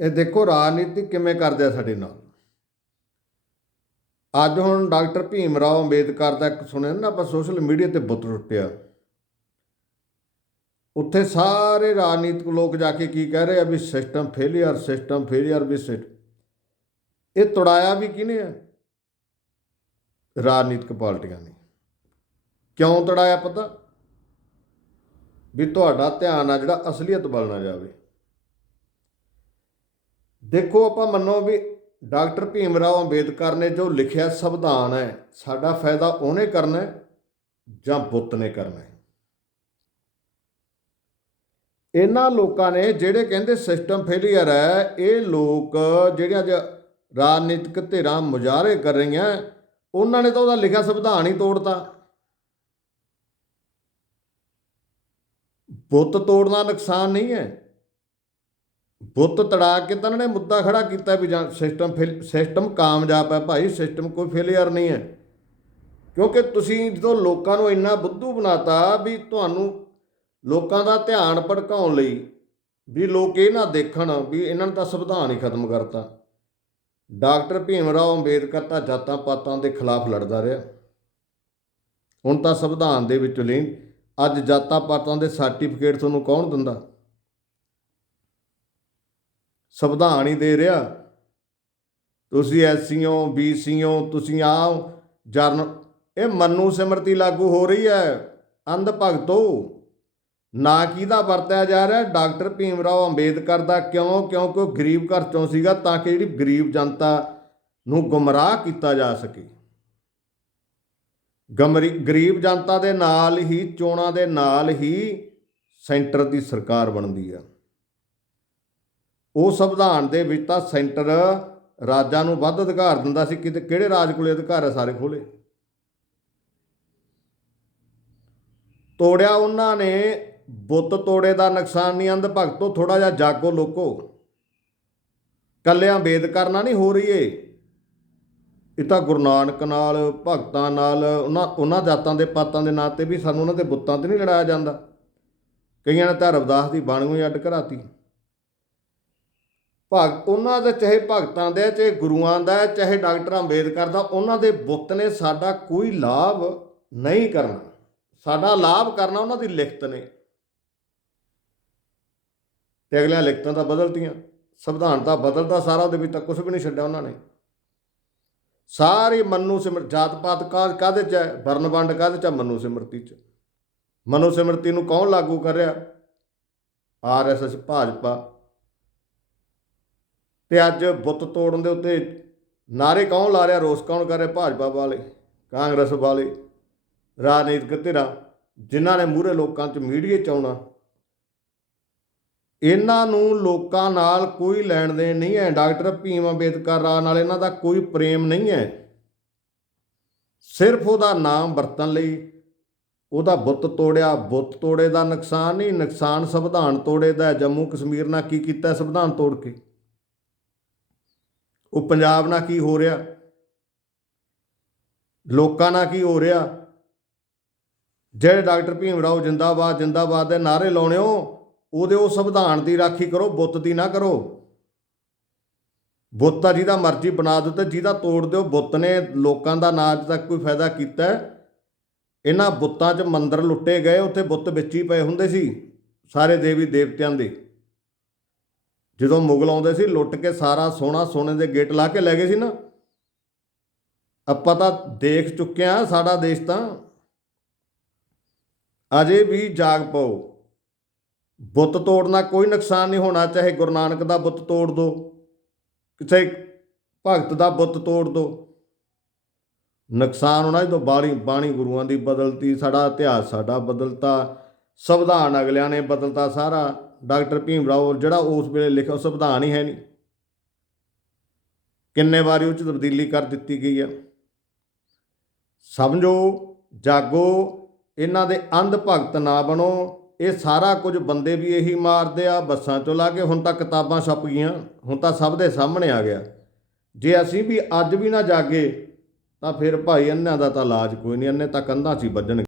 ਇਹ ਦੇਖੋ ਰਾਜਨੀਤੀ ਕਿਵੇਂ ਕਰਦੇ ਆ ਸਾਡੇ ਨਾਲ। ਅੱਜ ਹੁਣ ਡਾਕਟਰ ਭੀਮ ਰਾਓ ਅੰਬੇਦਕਰ ਦਾ ਇੱਕ ਸੁਣਿਆ ਨਾ ਆਪਾਂ ਸੋਸ਼ਲ ਮੀਡੀਆ ਤੇ ਬੁੱਤ ਟੁੱਟਿਆ ਉੱਥੇ ਸਾਰੇ ਰਾਜਨੀਤਿਕ ਲੋਕ ਜਾ ਕੇ ਕੀ ਕਹਿ ਰਹੇ ਆ ਵੀ ਸਿਸਟਮ ਫੇਲਿਅਰ ਸਿਸਟਮ ਫੇਲਿਅਰ ਵੀ ਸਿਸਟਮ ਇਹ ਤੁੜਾਇਆ ਵੀ ਕਿਹਨੇ ਆ? ਰਾਜਨੀਤਿਕ ਪਾਰਟੀਆਂ ਨੇ। ਕਿਉਂ ਤੜਾਇਆ ਪਤਾ? ਵੀ ਤੁਹਾਡਾ ਧਿਆਨ ਆ ਜਿਹੜਾ ਅਸਲੀਅਤ ਵੱਲ ਨਾ ਜਾਵੇ। ਦੇਖੋ, ਆਪਾਂ ਮੰਨੋ ਵੀ ਡਾਕਟਰ ਭੀਮ ਰਾਓ ਅੰਬੇਦਕਰ ਨੇ ਜੋ ਲਿਖਿਆ ਸੰਵਿਧਾਨ ਹੈ, ਸਾਡਾ ਫਾਇਦਾ ਉਹਨੇ ਕਰਨਾ ਜਾਂ ਬੁੱਤ ਨੇ ਕਰਨਾ ਇਹਨਾਂ ਲੋਕਾਂ ਨੇ ਜਿਹੜੇ ਕਹਿੰਦੇ ਸਿਸਟਮ ਫੇਲਿਅਰ ਹੈ, ਇਹ ਲੋਕ ਜਿਹੜੀਆਂ ਅੱਜ ਰਾਜਨੀਤਿਕ ਧਿਰਾਂ ਮੁਜ਼ਾਹਰੇ ਕਰ ਰਹੀਆਂ, ਉਹਨਾਂ ਨੇ ਤਾਂ ਉਹਦਾ ਲਿਖਿਆ ਸੰਵਿਧਾਨ ਹੀ ਤੋੜਤਾ। ਬੁੱਤ ਤੋੜਨਾ ਨੁਕਸਾਨ ਨਹੀਂ ਹੈ। ਬੁੱਤ ਤੜਾ ਕੇ ਤਾਂ ਉਹਨਾਂ ਨੇ ਮੁੱਦਾ ਖੜਾ ਕੀਤਾ ਵੀ ਜਾਂ ਸਿਸਟਮ ਫੇਲ ਸਿਸਟਮ ਕਾਮਯਾਬ ਹੈ ਭਾਈ ਸਿਸਟਮ ਕੋਈ ਫੇਲਿਅਰ ਨਹੀਂ ਹੈ। ਕਿਉਂਕਿ ਤੁਸੀਂ ਜਦੋਂ ਲੋਕਾਂ ਨੂੰ ਇੰਨਾ ਬੁੱਧੂ ਬਣਾਤਾ ਵੀ ਤੁਹਾਨੂੰ ਲੋਕਾਂ ਦਾ ਧਿਆਨ ਭਟਕਾਉਣ ਲਈ ਵੀ ਲੋਕ ਇਹ ਨਾ ਦੇਖਣ ਵੀ ਇਹਨਾਂ ਨੇ ਤਾਂ ਸੰਵਿਧਾਨ ਹੀ ਖਤਮ ਕਰਤਾ। ਡਾਕਟਰ ਭੀਮ ਰਾਓ ਅੰਬੇਦਕਰ ਤਾਂ ਜਾਤਾਂ ਪਾਤਾਂ ਦੇ ਖਿਲਾਫ ਲੜਦਾ ਰਿਹਾ। ਹੁਣ ਤਾਂ ਸੰਵਿਧਾਨ ਦੇ ਵਿੱਚ ਲਈ ਅੱਜ ਜਾਤਾਂ ਪਾਤਾਂ ਦੇ ਸਰਟੀਫਿਕੇਟ ਤੁਹਾਨੂੰ ਕੌਣ ਦਿੰਦਾ? ਸੰਵਿਧਾਨ ਹੀ ਦੇ ਰਿਹਾ। ਤੁਸੀਂ ਐਸਸੀ ਹੋ ਬੀਸੀ ਹੋ ਤੁਸੀਂ ਆਓ ਜਰਨ, ਇਹ ਮੰਨੂ ਸਿਮਰਤੀ ਲਾਗੂ ਹੋ ਰਹੀ ਹੈ। ਅੰਧ ਭਗਤੋ ਨਾ ਕਿਹਦਾ ਵਰਤਿਆ ਜਾ ਰਿਹਾ? ਡਾਕਟਰ ਭੀਮ ਰਾਓ ਅੰਬੇਦਕਰ ਦਾ ਕਿਉਂ? ਕਿਉਂਕਿ ਉਹ ਗਰੀਬ ਘਰ ਚੋਂ ਸੀਗਾ, ਤਾਂ ਕਿ ਜਿਹੜੀ ਗਰੀਬ ਜਨਤਾ ਨੂੰ ਗੁੰਮਰਾਹ ਕੀਤਾ ਜਾ ਸਕੇ। ਗਮਰੀ, ਗਰੀਬ ਜਨਤਾ ਦੇ ਨਾਲ ਹੀ, ਚੋਣਾਂ ਦੇ ਨਾਲ ਹੀ ਸੈਂਟਰ ਦੀ ਸਰਕਾਰ ਬਣਦੀ ਆ। ਉਹ ਸੰਵਿਧਾਨ ਦੇ ਵਿੱਚ ਤਾਂ ਸੈਂਟਰ ਰਾਜਾਂ ਨੂੰ ਵੱਧ ਅਧਿਕਾਰ ਦਿੰਦਾ ਸੀ, ਕਿਤੇ ਕਿਹੜੇ ਰਾਜ ਕੋਲੇ ਅਧਿਕਾਰ ਹੈ ਸਾਰੇ ਖੋਲੇ? ਤੋੜਿਆ ਉਹਨਾਂ ਨੇ, ਬੁੱਤ ਤੋੜੇ ਦਾ ਨੁਕਸਾਨ ਨਹੀਂ ਅੰਧ ਭਗਤੋ ਥੋੜਾ ਜਿਹਾ ਜਾਗੋ ਲੋਕੋ। ਕੱਲਿਆਂ ਅੰਬੇਦਕਰ ਨਾਲ ਨਹੀਂ ਹੋ ਰਹੀ ਏ ਇਹ ਤਾਂ ਗੁਰੂ ਨਾਨਕ ਨਾਲ, ਭਗਤਾਂ ਨਾਲ, ਉਹਨਾਂ ਉਹਨਾਂ ਜਾਤਾਂ ਦੇ ਪਾਤਾਂ ਦੇ ਨਾਂ ਤੇ ਵੀ ਸਾਨੂੰ ਉਹਨਾਂ ਦੇ ਬੁੱਤਾਂ ਤੇ ਨਹੀਂ ਲੜਾਇਆ ਜਾਂਦਾ। ਕਈਆਂ ਨੇ ਤਾਂ ਰਵਿਦਾਸ ਦੀ ਬਾਣੀ ਨੂੰ ਹੀ ਅੱਡ ਕਰਾਤੀ। ਭਗਤ ਉਹਨਾਂ ਦੇ ਚਾਹੇ ਭਗਤਾਂ ਦੇ, ਚਾਹੇ ਗੁਰੂਆਂ ਦਾ, ਚਾਹੇ ਡਾਕਟਰ ਅੰਬੇਦਕਰ ਦਾ, ਉਹਨਾਂ ਦੇ ਬੁੱਤ ਨੇ ਸਾਡਾ ਕੋਈ ਲਾਭ ਨਹੀਂ ਕਰਨਾ। ਸਾਡਾ ਲਾਭ ਕਰਨਾ ਉਹਨਾਂ ਦੀ ਲਿਖਤ ਨੇ। ਤੇ ਅਗਲੀਆਂ ਲਿਖਤਾਂ ਤਾਂ ਬਦਲਤੀਆਂ। ਸੰਵਿਧਾਨ ਤਾਂ ਬਦਲਦਾ ਸਾਰਾ, ਉਹਦੇ ਵਿੱਚ ਤਾਂ ਕੁਝ ਵੀ ਨਹੀਂ ਛੱਡਿਆ ਉਹਨਾਂ ਨੇ। ਸਾਰੀ ਮੰਨੂ ਸਿਮਰ, ਜਾਤ ਪਾਤ ਕਾ ਕਾਦੇ ਚ ਹੈ? ਵਰਨ ਵੰਡ ਕਾਦੇ ਚ ਹੈ? ਮੰਨੂ ਸਿਮਰਤੀ ਚ? ਮਨੂ ਸਿਮਰਤੀ ਨੂੰ ਕੌਣ ਲਾਗੂ ਕਰ ਰਿਹਾ? ਆਰਐਸਐਸ ਭਾਜਪਾ। ਤੇ ਅੱਜ ਬੁੱਤ ਤੋੜਨ ਦੇ ਉੱਤੇ ਨਾਰੇ ਕੌਣ ਲਾ ਰਿਹਾ? ਰੋਸ ਕੌਣ ਕਰ ਰਿਹਾ? ਭਾਜਪਾ ਵਾਲੇ, ਕਾਂਗਰਸ ਵਾਲੇ, ਰਾਜਨੀਤਿਕ ਧਿਰਾਂ, ਜਿਨ੍ਹਾਂ ਨੇ ਮੂਹਰੇ ਲੋਕਾਂ 'ਚ ਮੀਡੀਆ 'ਚ ਆਉਣਾ ਇਹਨਾਂ ਨੂੰ ਲੋਕਾਂ ਨਾਲ ਕੋਈ ਲੈਣ ਦੇਣ ਨਹੀਂ ਹੈ। ਡਾਕਟਰ ਭੀਮ ਅੰਬੇਦਕਰ ਰਾ ਨਾਲ ਇਹਨਾਂ ਦਾ ਕੋਈ ਪ੍ਰੇਮ ਨਹੀਂ ਹੈ। ਸਿਰਫ ਉਹਦਾ ਨਾਮ ਵਰਤਣ ਲਈ ਉਹਦਾ ਬੁੱਤ ਤੋੜਿਆ। ਬੁੱਤ ਤੋੜੇ ਦਾ ਨੁਕਸਾਨ ਨਹੀਂ, ਨੁਕਸਾਨ ਸੰਵਿਧਾਨ ਤੋੜੇ ਦਾ ਜੰਮੂ ਕਸ਼ਮੀਰ ਨਾਲ ਕੀ ਕੀਤਾ ਸੰਵਿਧਾਨ ਤੋੜ ਕੇ? ਉਹ ਪੰਜਾਬ ਨਾਲ ਕੀ ਹੋ ਰਿਹਾ? ਲੋਕਾਂ ਨਾਲ ਕੀ ਹੋ ਰਿਹਾ? ਜਿਹੜੇ ਡਾਕਟਰ ਭੀਮ ਰਾਓ ਜਿੰਦਾਬਾਦ ਜਿੰਦਾਬਾਦ ਦੇ ਨਾਰੇ ਲਾਉਣਿਓ ਉਹਦੇ ਉਹ ਸੰਵਿਧਾਨ ਦੀ ਰਾਖੀ ਕਰੋ, ਬੁੱਤ ਦੀ ਨਾ ਕਰੋ। ਬੁੱਤ ਤਾਂ ਜਿਹਦਾ ਮਰਜ਼ੀ ਬਣਾ ਦਿਓ ਤੇ ਜਿਹਦਾ ਤੋੜ ਦਿਓ, ਬੁੱਤ ਨੇ ਲੋਕਾਂ ਦਾ ਨਾ ਅੱਜ ਤੱਕ ਕੋਈ ਫਾਇਦਾ ਕੀਤਾ ਇਹਨਾਂ ਬੁੱਤਾਂ 'ਚ ਮੰਦਰ ਲੁੱਟੇ ਗਏ, ਉੱਥੇ ਬੁੱਤ ਵਿੱਚ ਹੀ ਪਏ ਹੁੰਦੇ ਸੀ, ਸਾਰੇ ਦੇਵੀ ਦੇਵਤਿਆਂ ਦੇ। ਜਦੋਂ ਮੁਗਲ ਆਉਂਦੇ ਸੀ, ਲੁੱਟ ਕੇ ਸਾਰਾ ਸੋਨਾ ਸੋਨੇ ਦੇ ਗੇਟ ਲਾ ਕੇ ਲੈ ਗਏ ਸੀ ਨਾ। ਆਪਾਂ ਤਾਂ ਦੇਖ ਚੁੱਕੇ ਆ ਸਾਡਾ ਦੇਸ਼ ਤਾਂ। ਅਜੇ ਵੀ ਜਾਗ ਪਾਓ। ਬੁੱਤ ਤੋੜਨਾ ਕੋਈ ਨੁਕਸਾਨ ਨਹੀਂ ਹੋਣਾ, ਚਾਹੇ ਗੁਰੂ ਨਾਨਕ ਦਾ ਬੁੱਤ ਤੋੜ ਦੋ ਕਿਸੇ ਭਗਤ ਦਾ ਬੁੱਤ ਤੋੜ ਦੋ। ਨੁਕਸਾਨ ਹੋਣਾ ਜਦੋਂ ਬਾਣੀ ਬਾਣੀ ਗੁਰੂਆਂ ਦੀ ਬਦਲਤੀ, ਸਾਡਾ ਇਤਿਹਾਸ ਸਾਡਾ ਬਦਲਤਾ, ਸੰਵਿਧਾਨ ਅਗਲਿਆਂ ਨੇ ਬਦਲਤਾ ਸਾਰਾ। ਡਾਕਟਰ ਭੀਮ ਰਾਓ, ਜਿਹੜਾ ਉਸ ਵੇਲੇ ਲਿਖਿਆ, ਉਹ ਸੰਵਿਧਾਨ ਹੀ ਹੈ ਨਹੀਂ। ਕਿੰਨੇ ਵਾਰੀ ਉਹ ਚ ਤਬਦੀਲੀ ਕਰ ਦਿੱਤੀ ਗਈ ਆ। ਸਮਝੋ, ਜਾਗੋ, ਇਹਨਾਂ ਦੇ ਅੰਧ ਭਗਤ ਨਾ ਬਣੋ। ਇਹ ਸਾਰਾ ਕੁਝ ਬੰਦੇ ਵੀ ਇਹੀ ਮਾਰਦੇ ਆ, ਬੱਸਾਂ ਚੋਂ ਲਾ ਕੇ ਹੁਣ ਤਾਂ ਕਿਤਾਬਾਂ ਛਪ ਗਈਆਂ, ਹੁਣ ਤਾਂ ਸਭ ਦੇ ਸਾਹਮਣੇ ਆ ਗਿਆ। ਜੇ ਅਸੀਂ ਵੀ ਅੱਜ ਵੀ ਨਾ ਜਾਗੇ, ਤਾਂ ਫਿਰ ਭਾਈ ਅੰਨਿਆਂ ਦਾ ਤਾਂ ਇਲਾਜ ਕੋਈ ਨਹੀਂ, ਅੰਨੇ ਤਾਂ ਕੰਧਾਂ 'ਚ ਹੀ ਵੱਜਣ